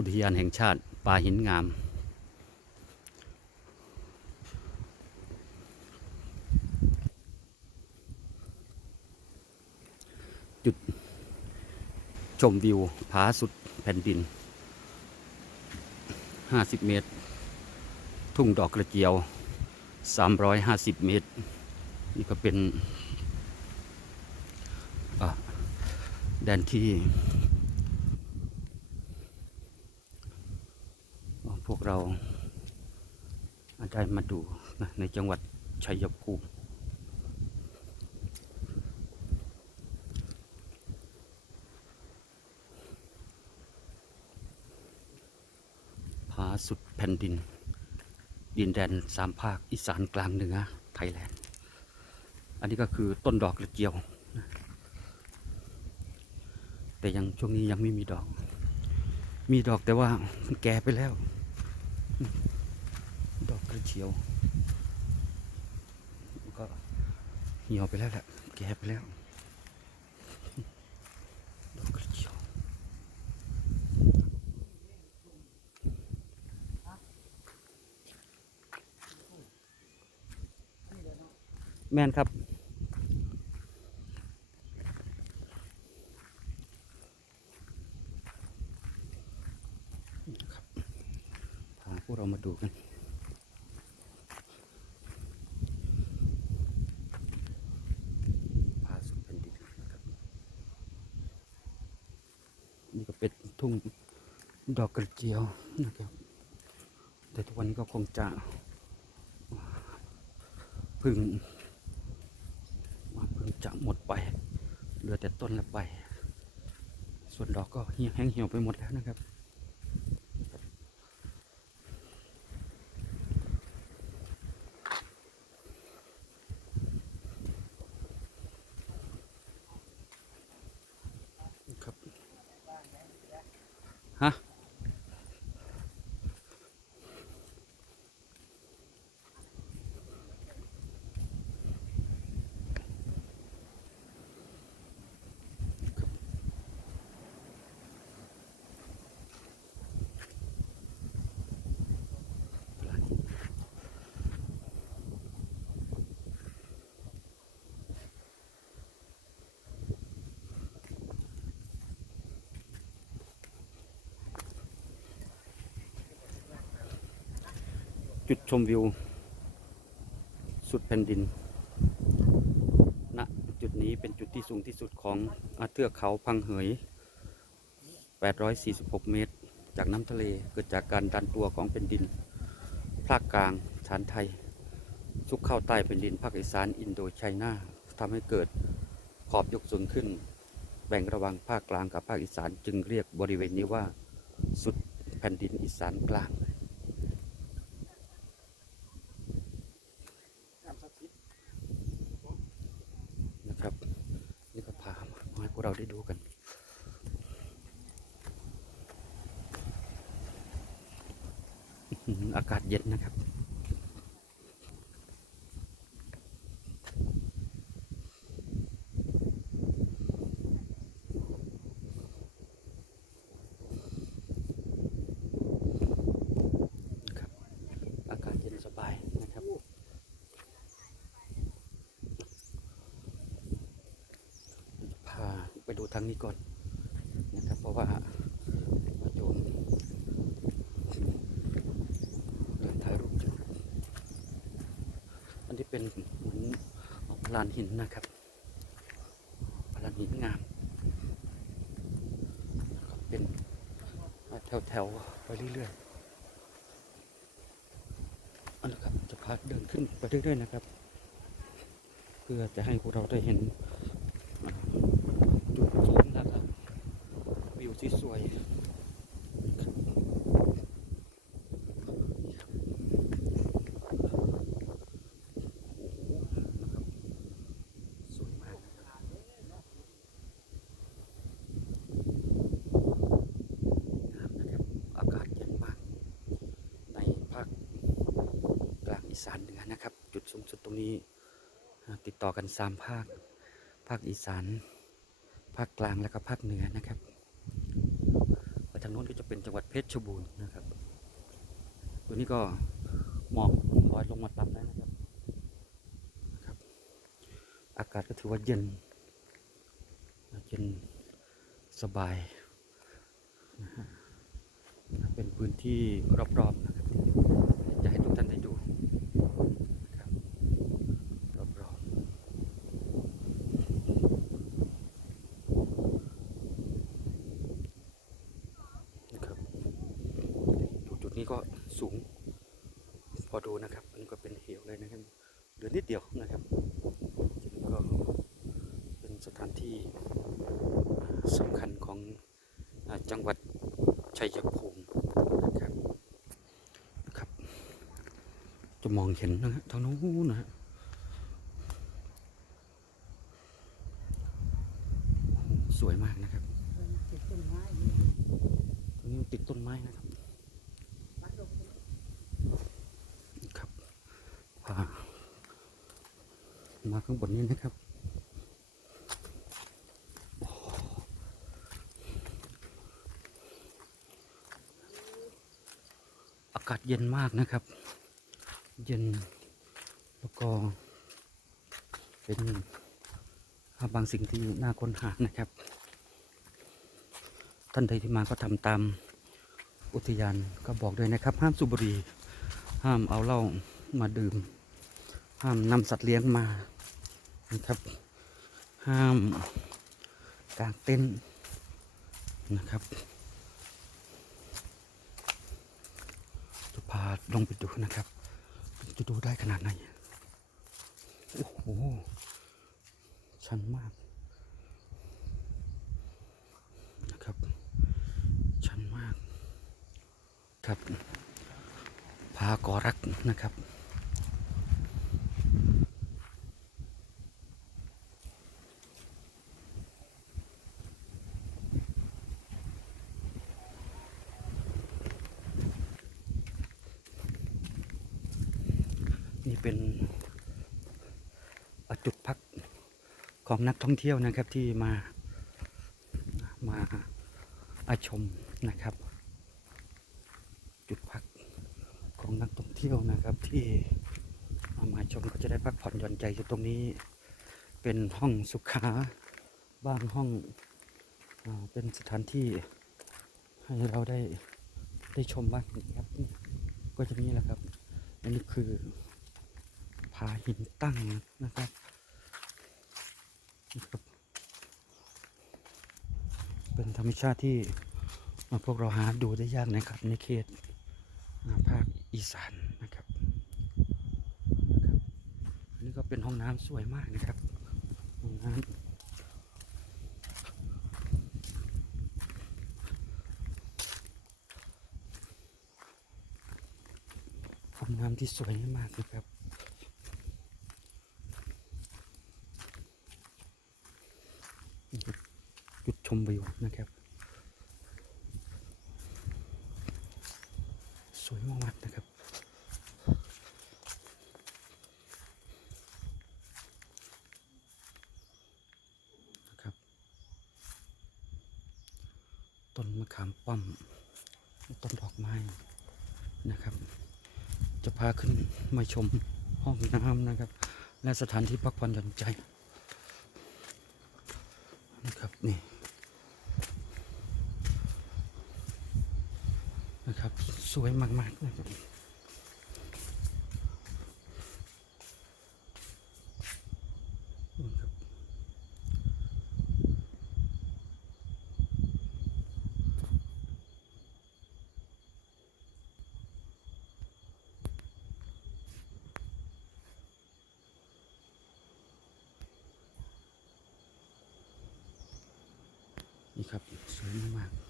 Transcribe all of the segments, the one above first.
อุทยานแห่งชาติป่าหินงาม จุดชมวิวผาสุดแผ่นดิน 50 เมตร ทุ่งดอกกระเจียว 350 เมตร นี่ก็เป็นแดนที่ พวกเราได้มาดูนะในจังหวัดชัยภูมิผาสุดแผ่นดิน ดินแดนสามภาคอีสานกลางเหนือไทยแลนด์ อันนี้ก็คือต้นดอกกระเจียว แต่ยังช่วงนี้ยังไม่มีดอก มีดอกแต่ว่ามันแก่ไปแล้ว เจียวมันก็เหี่ยวไปแล้วแหละแก่ไปแล้วดอกกระเจียวแม่นครับครับพาพวกเรามาดูกันพาสุดแผ่นดินนะครับ นี่ก็เป็นทุ่ง ดอกกระเจียวนะครับแต่ทุกวันก็คงจะพึ่งว่าเพิ่งจะหมดไป เหลือแต่ต้นและใบส่วนดอกก็เหี่ยแห้งเหี่ยวไปหมดแล้วนะครับครับฮะ จุดชมวิว สุดแผ่นดินณจุดนี้เป็นจุดที่สูงที่สุดของอาเทือกเขาพังเหย 846 เมตร จากน้ำทะเลเกิดจากการดันตัวของแผ่นดิน ภาคกลางชานไทย ซุกเข้าใต้แผ่นดินภาคอีสานอินโดไชน่าทำให้เกิดขอบยกสูงขึ้น แบ่งระหว่างภาคกลางกับภาคอีสานจึงเรียกบริเวณนี้ว่า สุดแผ่นดินอีสานกลาง นะครับ นี่ก็พามาให้พ วกเราได้ดูกัน อากาศเย็นนะครับ อากาศเย็นสบายนะครับ พาไปดู ทางนี้ก่อนนะครับ เพราะว่าโยมเดินถ่ายรูปอยู่อันนี้เป็นเหมือนลานหินนะครับลานหินงามเป็นแถวแถวๆไปเรื่อยๆอันนะครับจะพาเดินขึ้นไปเรื่อยๆนะครับ เพื่อจะให้พวกเราได้เห็น จุดสูงนะครับ วิวที่ สวยสวยมานะครับงามนะครับอากาศเย็นมากในภาคกลางอีสานเหนือนะครับ จุดสูงสุดตรงนี้ ติดต่อกันสามภาค ภาคอีสาน ภาคกลางแล้วก็ภาคเหนือนะครับางโน้นก็จะเป็นจังหวัดเพชรชบูรณ์นะครับ ตัวนี้ก็หมอกลอยลงมาต่ำแล้วนะครับครับ อากาศก็ถือว่าเย็น เย็นสบาย เป็นพื้นที่รอบๆนะครับที่อยากให้ทุกท่านได้ดูนะครับรอบๆนะครับดูจุดนี้ก็ สูง พอดูนะครับอันนี้ก็เป็นเหวเลยนะครับเหลือนิดเดียวนะครับจุดนี้ก็เป็นสถานที่สำคัญของอ่าจังหวัดชัยภูมินะครับครับ จะมองเห็นนะฮะทางโน้นนะฮะโอ้โหสวยมากนะครับติดต้นไม้ตรงนี้มันติดต้นไม้นะครับ ปัดลง ครับพามา ข้างบนนี้นะครับโอ้โหอากาศเย็นมากนะครับ เย็นแล้วก็เป็นบางสิ่งที่น่าค้นหานะครับ ท่านใดที่มาก็ทำตามอุทยานก็บอกด้วยนะครับ ห้ามสูบบุหรี่ห้ามเอาเหล้ามาดื่ม ห้ามนำสัตว์เลี้ยงมา นะครับ ห้ามกางเต็นท์นะครับ จะพาลงไปดูนะครับ จะดูได้ขนาดไหน โอ้โห ชันมากนะครับ ชันมากครับ พากอรักนะครับ นี่เป็นจุดพักของนักท่องเที่ยวนะครับที่มามาอาชมนะครับ จุดพักของนักท่องเที่ยวนะครับที่มาชมก็จะได้พักผ่อนหย่อนใจอยู่ตรงนี้ เป็นห้องสุขาบ้างห้องอเป็นสถานที่ให้เราได้ได้ชมบ้างนะครับ ก็จะมีแหละครับอันนี้คือ ผาหินตั้งนะครับนะครับ เป็นธรรมชาติที่พวกเราหาดูได้ยากนะครับ ในเขตภาคอีสานนะครับนะครับอันนี้ก็เป็นห้องน้ำสวยมากนะครับห้องน้ำห้องน้ำที่สวยมากนะครับ จุด ชมวิวนะครับ สวยมากๆนะครับนะครับ ต้นมะขามป้อมต้นดอกไม้นะครับ จะพาขึ้นมาชมห้องน้ำนะครับ และสถานที่พักผ่อนหย่อนใจนะครับนี่ นะครับ สวยมากๆนะครับนะครับนี่ครับ สวยมากๆ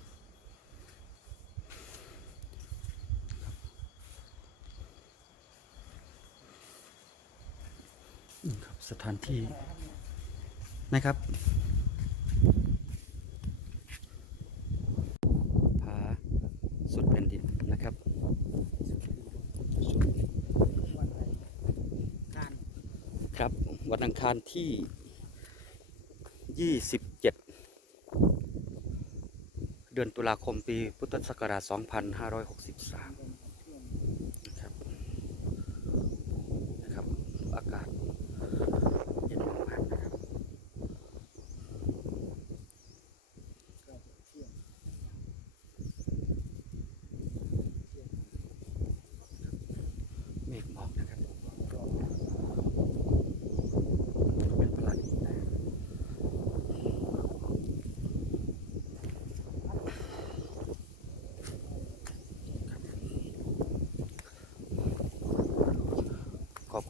สถานที่นะครับผาสุดแผ่นดินนะครับครับวันอังคารที่ 27 เดือนตุลาคมปีพุทธศักราช 2563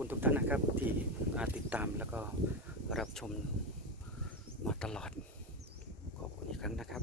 คุณทุกท่านนะครับที่ติดตามแล้วก็รับชมมาตลอด ขอบคุณอีกครั้งนะครับ